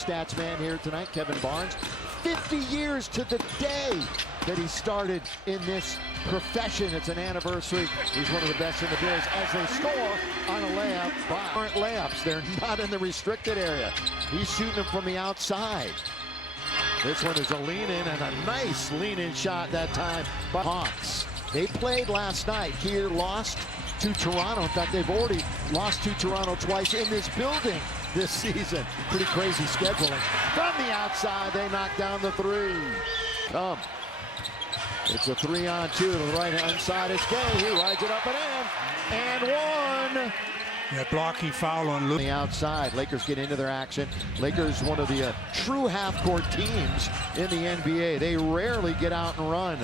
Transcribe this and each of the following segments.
Stats man here tonight, Kevin Barnes. 50 years to the day that he started in this profession. It's an anniversary. He's one of the best in the biz as they score on a layup. Aren't layups. They're not in the restricted area. He's shooting them from the outside. This one is a lean-in and a nice lean-in shot that time by Hawks. They played last night here, lost to Toronto. In fact, they've already lost to Toronto twice in this building this season. Pretty crazy scheduling. From the outside, they knock down the three. It's a 3-on-2 to the right-hand side. It's Gay. He rides it up and in. And one. That blocking foul on Luca. The outside, Lakers get into their action. Lakers, one of the true half-court teams in the NBA. They rarely get out and run.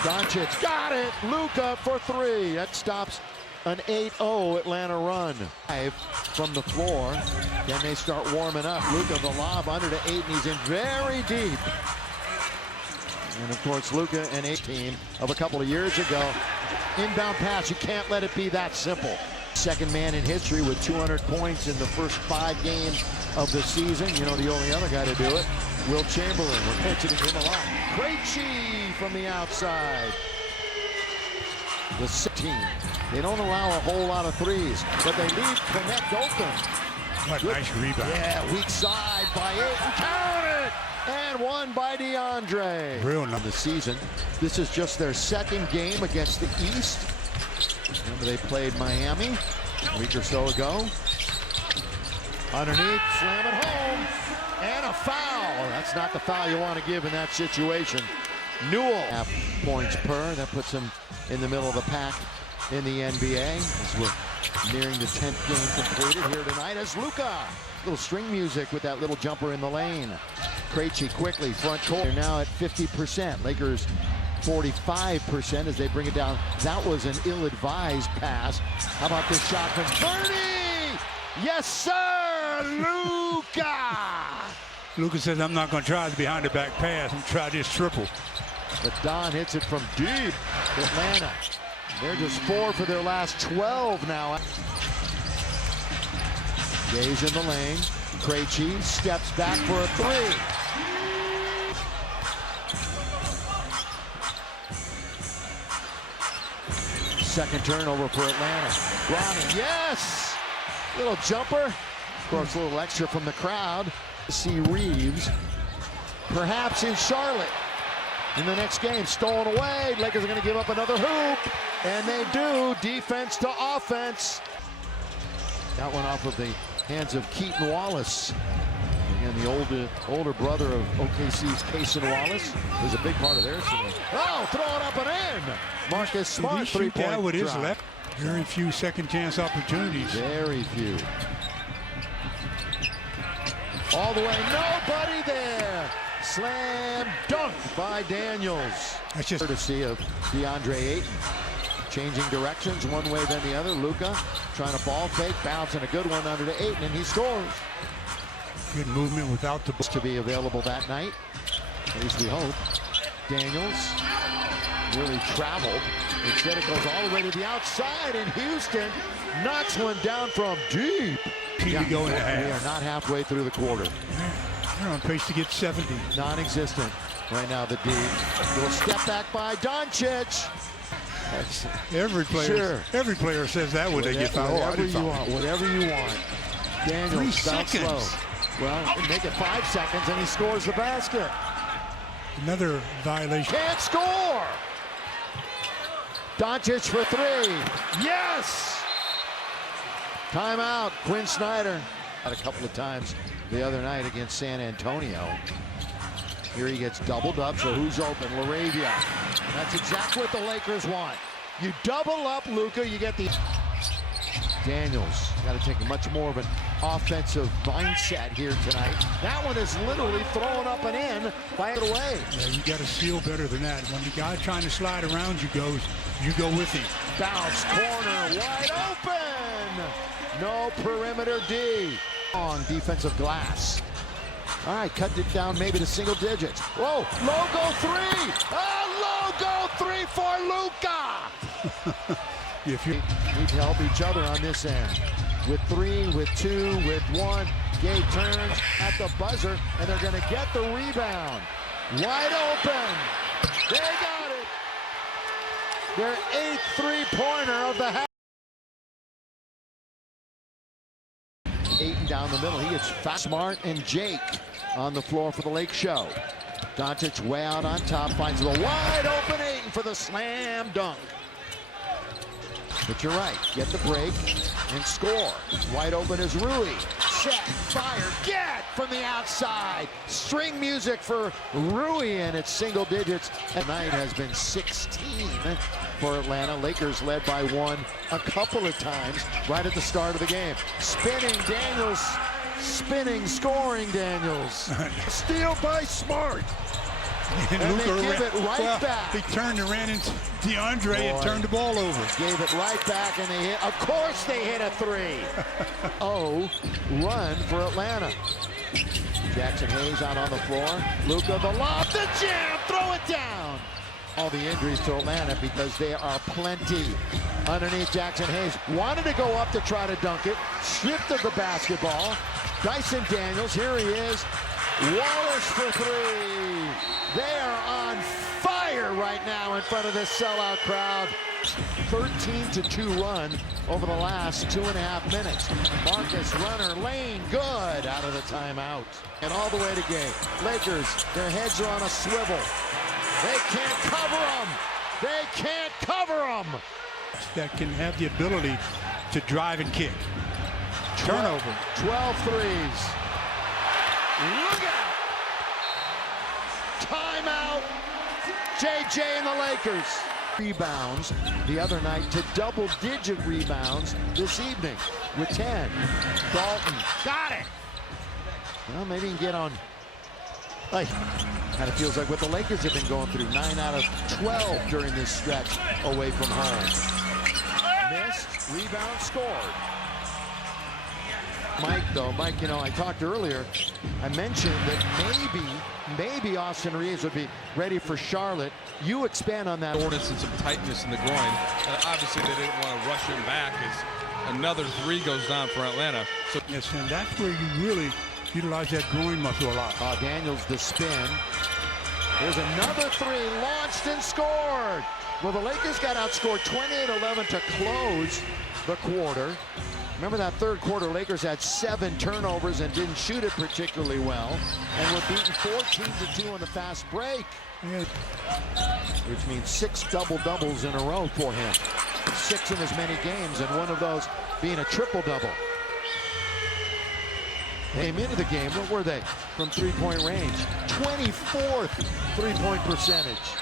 Doncic got it. Luca for three. That stops an 8-0 Atlanta run. From the floor. Then they start warming up. Luca, the lob under to Ayton. He's in very deep. And of course, Luca and a team of a couple of years ago. Inbound pass. You can't let it be that simple. Second man in history with 200 points in the first 5 games of the season. You know, the only other guy to do it, Will Chamberlain. We're mentioning him a lot. Krejci from the outside. The team. They don't allow a whole lot of threes, but they leave Connect open. What a nice rebound. Yeah, weak side by Ayton. Count it! And one by DeAndre. Real nice. The season. This is just their second game against the East. Remember they played Miami a week or so ago. Underneath, slam it home, and a foul. That's not the foul you want to give in that situation. Newell, half points per. That puts him in the middle of the pack in the NBA. As we're nearing the 10th game completed here tonight as Luca. Little string music with that little jumper in the lane. Krejci quickly, front court. They're now at 50%. Lakers 45% as they bring it down. That was an ill-advised pass. How about this shot from Bernie? Yes, sir, Luca! Luca says, I'm not going to try the behind-the-back pass. I'm going to try this triple. But Don hits it from deep. Atlanta. They're just 4 for their last 12 now. Gay's in the lane. Krejci steps back for a three. Second turnover for Atlanta. Ronnie, yes! Little jumper. Of course, a little extra from the crowd. See Reeves, perhaps in Charlotte in the next game. Stolen away. Lakers are going to give up another hoop. And they do. Defense to offense. That one off of the hands of Keaton Wallace. Again, the older brother of OKC's Cason Wallace was a big part of their team. Oh, throw it up and in. Marcus Smart, three-point with his drop. left. Very few second chance opportunities. Very few. All the way, nobody there. Slam dunk by Daniels. That's just courtesy of DeAndre Ayton. Changing directions one way then the other. Luca trying to ball fake, bouncing a good one under to Ayton, and he scores. good movement without the ball. To be available that night, at least we hope. Daniels really traveled. Instead it goes all the way to the outside, and Houston knocks one down from deep. Yeah, go in the half. We are not halfway through the quarter. They're on pace to get 70. Non-existent right now, the D. Little step back by Doncic. That's, every player says that when they get fouled. Whatever you want. Daniels 3 seconds. Slow. Well, make it 5 seconds, and he scores the basket. Another violation. Can't score. Doncic for three. Yes. Timeout. Quinn Snyder. A couple of times the other night against San Antonio. Here he gets doubled up, so who's open? LaRavia. That's exactly what the Lakers want. You double up Luca, you get the... Daniels got to take much more of an offensive mindset here tonight. That one is literally thrown up and in by it away. Yeah, you got to seal better than that. When the guy trying to slide around you goes, you go with him. Bounce, corner, wide open. No perimeter D. On defensive glass. All right, cut it down maybe to single digits. Whoa, logo three. Logo three for Luca. If you need to help each other on this end. With three, with two, with one. Gabe turns at the buzzer, and they're going to get the rebound. Wide open. They got it. Their 8th three-pointer of the half. Ayton down the middle. He gets fast. Smart and Jake on the floor for the Lake Show. Doncic way out on top, finds the wide open Ayton for the slam dunk. But you're right, get the break and score. Wide open is Rui. Set, fire, get from the outside. String music for Rui, and it's single digits. Tonight has been 16 for Atlanta. Lakers led by 1 a couple of times right at the start of the game. Spinning Daniels, spinning, scoring Daniels. Steal by Smart. And Luca they give it right back. They turned and ran into DeAndre and turned the ball over. Gave it right back, and they hit. Of course they hit a 3. Run for Atlanta. Jackson Hayes out on the floor. Luca, the lob, the jam, throw it down. All the injuries to Atlanta because there are plenty. Underneath Jackson Hayes. Wanted to go up to try to dunk it. Stripped of the basketball. Dyson Daniels, here he is. Wallace for 3. They are on fire right now in front of this sellout crowd. 13-2 run over the last 2.5 minutes. Marcus Runner Lane, good out of the timeout. And all the way to game. Lakers, their heads are on a swivel. They can't cover them. They can't cover them. That can have the ability to drive and kick. Turnover. 12 threes. Look out! Timeout. JJ and the Lakers. Rebounds the other night to double-digit rebounds this evening with 10. Dalton got it. Well, maybe he can get on. Like, kind of feels like what the Lakers have been going through. 9 out of 12 during this stretch away from home. Missed, rebound, scored. Mike, you know, I talked earlier, I mentioned that maybe Austin Reeves would be ready for Charlotte. You expand on that. Soreness and some tightness in the groin. And obviously, they didn't want to rush him back as another 3 goes down for Atlanta. So yes, and that's where you really utilize that groin muscle a lot. Daniels the spin. There's another 3 launched and scored. Well, the Lakers got outscored 28-11 to close the quarter. Remember that third quarter, Lakers had 7 turnovers and didn't shoot it particularly well, and were beaten 14-2 on the fast break, which means 6 double-doubles in a row for him. 6 in as many games, and one of those being a triple-double. Came into the game, what were they? From three-point range. 24th three-point percentage.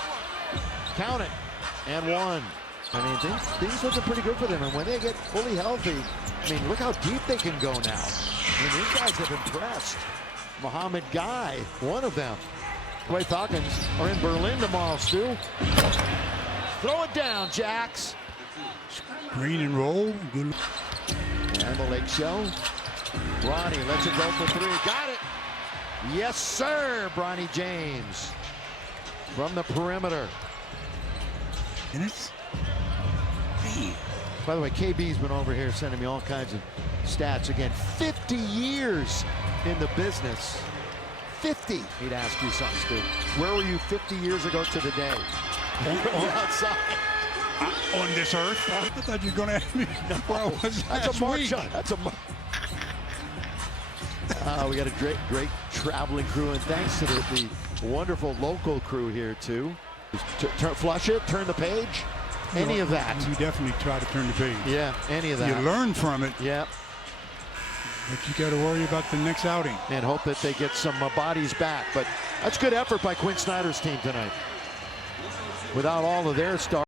Count it, and 1. I mean, things looking pretty good for them, and when they get fully healthy, I mean, look how deep they can go now. I mean, these guys have impressed. Mohamed Guy, one of them. Clay Falcons are in Berlin tomorrow, Stu. Throw it down, Jax. Green and roll. Good. And the Lake Show. Bronny lets it go for 3. Got it. Yes, sir, Bronny James. From the perimeter. Minutes. By the way, KB's been over here sending me all kinds of stats. Again, 50 years in the business. 50. He'd ask you something, Stu. Where were you 50 years ago to the day? Outside. On this earth? I thought you were going to ask me where I was That's a march week. on. That's a we got a great traveling crew, and thanks to the wonderful local crew here, too. Flush it, turn the page. Any of that. You definitely try to turn the page. Yeah, any of that. You learn from it. Yeah. But you got to worry about the next outing. And hope that they get some bodies back. But that's good effort by Quinn Snyder's team tonight. Without all of their stars.